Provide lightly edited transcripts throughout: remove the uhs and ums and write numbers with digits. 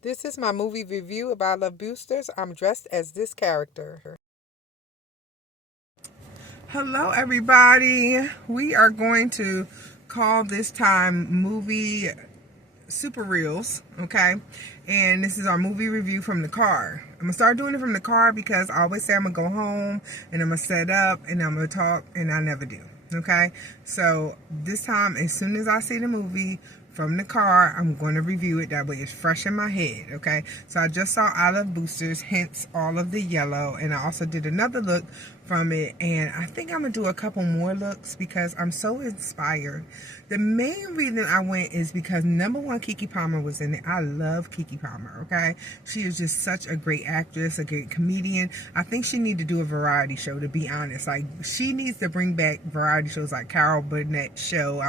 This is my movie review about Love Boosters. I'm dressed as this character. Hello, everybody. We are going to call this time movie Super Reels, okay? And this is our movie review from the car. I'm gonna start doing it from the car because I always say I'm gonna go home and I'm gonna set up and I'm gonna talk, and I never do, okay? So this time, as soon as I see the movie from the car, I'm going to review it. That way it's fresh in my head, okay? So I just saw I Love Boosters, hence all of the yellow, and I also did another look from it, and I think I'm gonna do a couple more looks because I'm so inspired. The main reason I went is because number one, Keke Palmer was in it. I love Keke Palmer, okay? She is just such a great actress, a great comedian. I think she needs to do a variety show, to be honest. Like, she needs to bring back variety shows like Carol Burnett's show.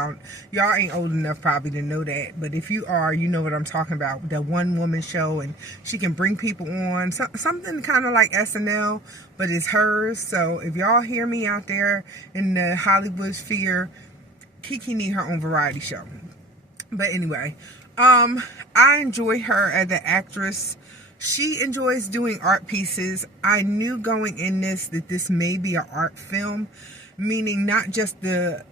Y'all ain't old enough probably to know that, but if you are, you know what I'm talking about. That one woman show, and she can bring people on. Something kind of like SNL, but it's hers. So if y'all hear me out there in the Hollywood sphere, Keke need her own variety show. But anyway, I enjoy her as an actress. She enjoys doing art pieces. I knew going in this that this may be an art film, meaning not just the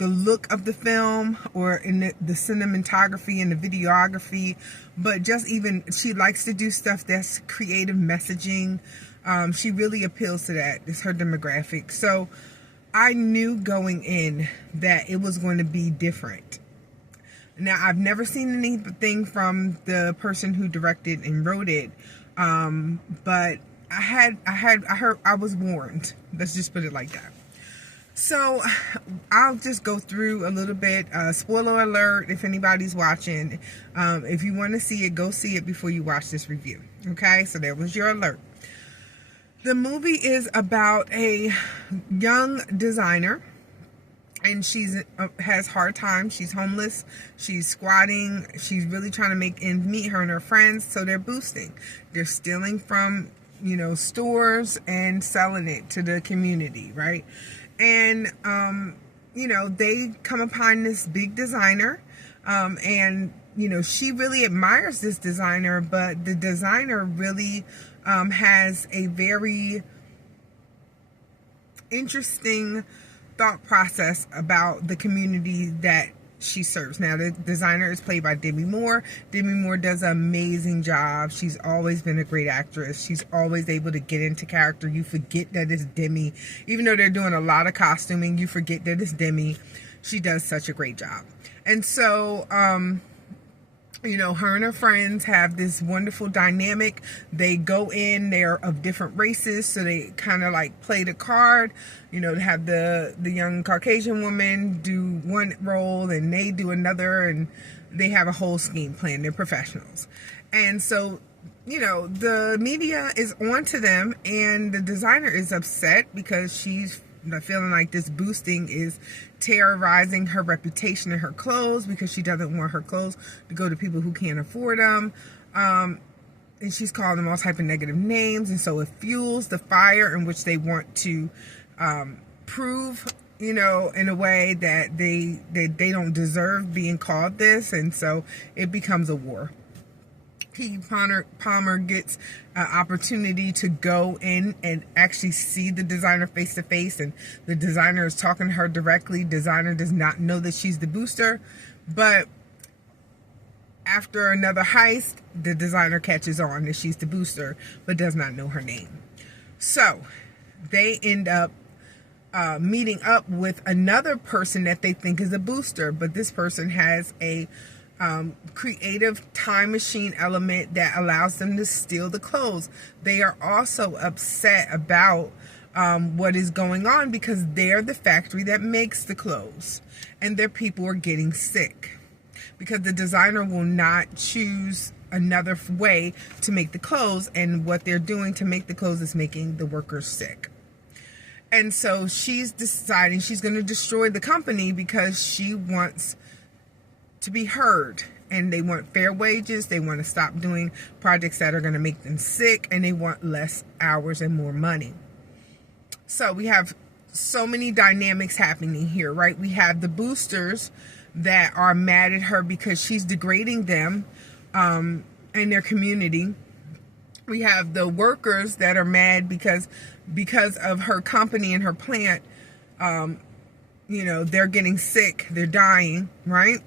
look of the film or in the cinematography and the videography, but just even she likes to do stuff that's creative messaging. She really appeals to that. It's her demographic. So I knew going in that it was going to be different. Now, I've never seen anything from the person who directed and wrote it, but I was warned. Let's just put it like that. So I'll just go through a little bit. Spoiler alert if anybody's watching. If you want to see it, go see it before you watch this review. Okay, so that was your alert. The movie is about a young designer, and she's has hard times. She's homeless. She's squatting. She's really trying to make ends meet, her and her friends. So they're boosting. They're stealing from, stores and selling it to the community, right? And, they come upon this big designer, and, she really admires this designer, but the designer really has a very interesting thought process about the community that she serves. Now, the designer is played by Demi Moore. Demi Moore does an amazing job. She's always been a great actress. She's always able to get into character. You forget that it's Demi. Even though they're doing a lot of costuming, you forget that it's Demi. She does such a great job. And so, her and her friends have this wonderful dynamic. They go in, they're of different races, so they kind of like play the card. They have the young Caucasian woman do one role and they do another, and they have a whole scheme plan. They're professionals. And so, the media is on to them, and the designer is upset because she's feeling like this boosting is terrorizing her reputation and her clothes, because she doesn't want her clothes to go to people who can't afford them. And she's calling them all type of negative names, and so it fuels the fire in which they want to prove, in a way that they don't deserve being called this, and so it becomes a war. Keke Palmer gets an opportunity to go in and actually see the designer face to face, and the designer is talking to her directly. Designer does not know that she's the booster, but after another heist, the designer catches on that she's the booster, but does not know her name. So they end up meeting up with another person that they think is a booster, but this person has a creative time machine element that allows them to steal the clothes. They are also upset about what is going on because they're the factory that makes the clothes, and their people are getting sick because the designer will not choose another way to make the clothes, and what they're doing to make the clothes is making the workers sick. And so she's deciding she's going to destroy the company because she wants to be heard, and they want fair wages. They want to stop doing projects that are going to make them sick, and they want less hours and more money. So we have so many dynamics happening here, right? We have the boosters that are mad at her because she's degrading them and their community. We have the workers that are mad because of her company and her plant. They're getting sick, they're dying, right?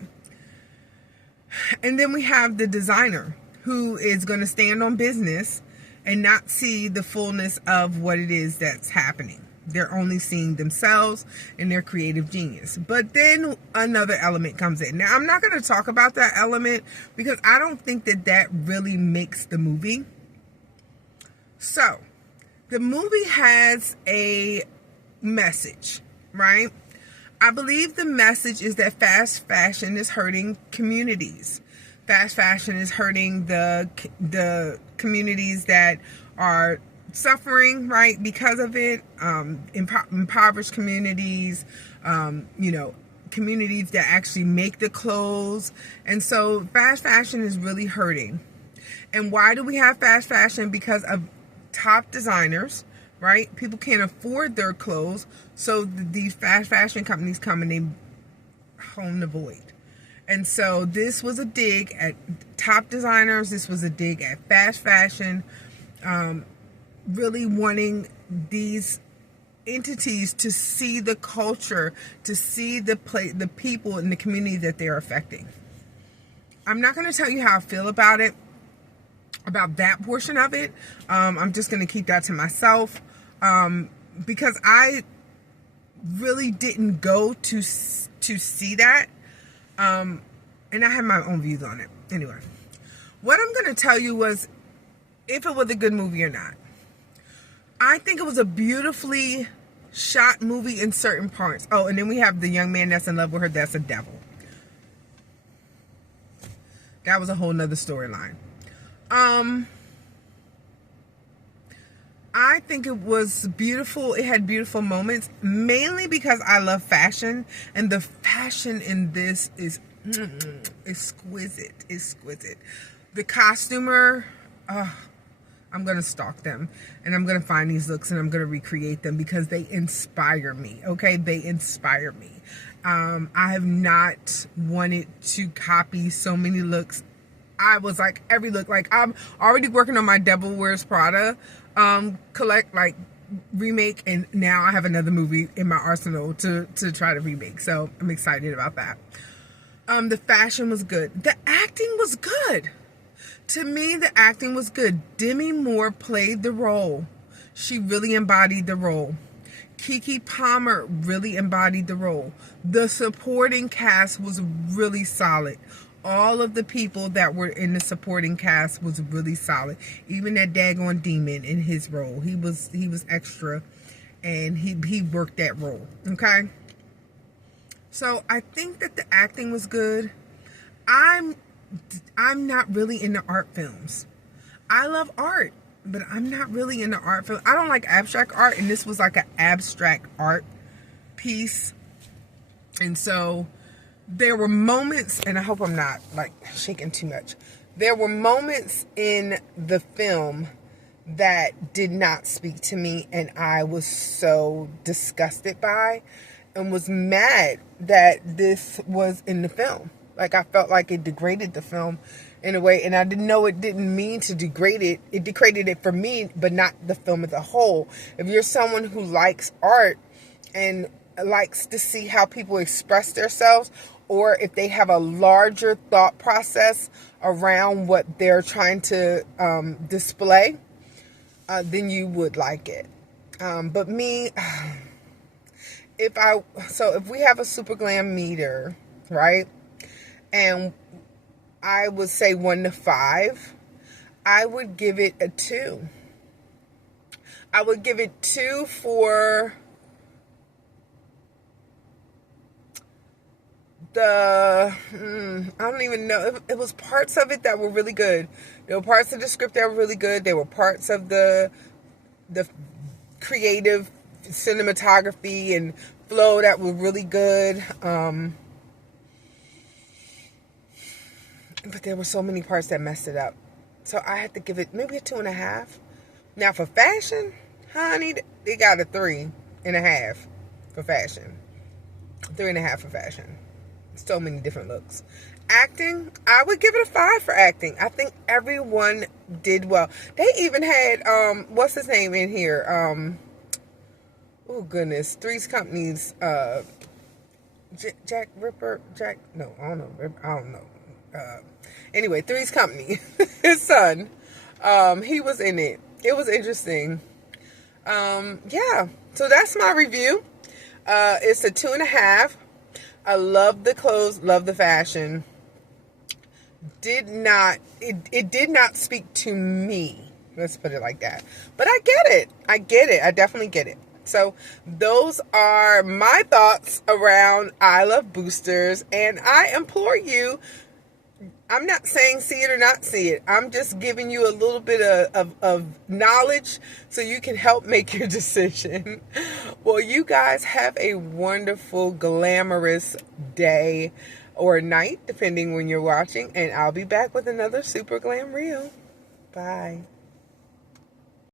And then we have the designer who is going to stand on business and not see the fullness of what it is that's happening. They're only seeing themselves and their creative genius. But then another element comes in. Now, I'm not going to talk about that element because I don't think that really makes the movie. So, the movie has a message, right? I believe the message is that fast fashion is hurting communities. Fast fashion is hurting the communities that are suffering, right, because of it. Impoverished communities, communities that actually make the clothes. And so fast fashion is really hurting. And why do we have fast fashion? Because of top designers, right? People can't afford their clothes, so these fast fashion companies come and they hone the void. And so this was a dig at top designers. This was a dig at fast fashion, really wanting these entities to see the culture, to see the people in the community that they're affecting. I'm not going to tell you how I feel about it, about that portion of it. I'm just going to keep that to myself, because I really didn't go to see that, and I have my own views on it. Anyway, what I'm going to tell you was if it was a good movie or not. I think it was a beautifully shot movie in certain parts. Oh, and then we have the young man that's in love with her. That's a devil. That was a whole nother storyline. I think it was beautiful. It had beautiful moments, mainly because I love fashion, and the fashion in this is exquisite. The costumer, I'm going to stalk them, and I'm going to find these looks, and I'm going to recreate them because they inspire me, okay? They inspire me. I have not wanted to copy so many looks. I was like, every look, like I'm already working on my Devil Wears Prada remake, and now I have another movie in my arsenal to try to remake. So I'm excited about that. The fashion was good. The acting was good. To me, the acting was good. Demi Moore played the role. She really embodied the role. Keke Palmer really embodied the role. The supporting cast was really solid. All of the people that were in the supporting cast was really solid. Even that daggone demon in his role. He was extra, and he worked that role. Okay? So I think that the acting was good. I'm not really into art films. I love art, but I'm not really into art films. I don't like abstract art, and this was like an abstract art piece. And so there were moments, and I hope I'm not like shaking too much. There were moments in the film that did not speak to me, and I was so disgusted by and was mad that this was in the film. Like, I felt like it degraded the film in a way, and I didn't know it didn't mean to degrade it. It degraded it for me, but not the film as a whole. If you're someone who likes art and likes to see how people express themselves, or if they have a larger thought process around what they're trying to display, then you would like it. But me, if we have a Super Glam meter, right, and I would say 1 to 5, I would give it a 2. I would give it 2 for I don't even know. It was parts of it that were really good. There were parts of the script that were really good. There were parts of the creative cinematography and flow that were really good. But there were so many parts that messed it up. So I had to give it maybe a 2.5. Now for fashion, honey, they got a 3.5 for fashion. 3.5 for fashion. So many different looks. Acting, I would give it a 5 for acting. I think everyone did well. They even had what's his name in here? Oh goodness, Three's Company's Jack Ripper. Jack, no, I don't know. I don't know. Anyway, Three's Company, his son. He was in it. It was interesting. Yeah. So that's my review. It's a 2.5. I love the clothes, love the fashion. It did not speak to me. Let's put it like that. But I get it. I get it. I definitely get it. So those are my thoughts around I Love Boosters, and I implore you, I'm not saying see it or not see it. I'm just giving you a little bit of knowledge so you can help make your decision. Well, you guys have a wonderful, glamorous day or night, depending when you're watching, and I'll be back with another Super Glam Reel. Bye.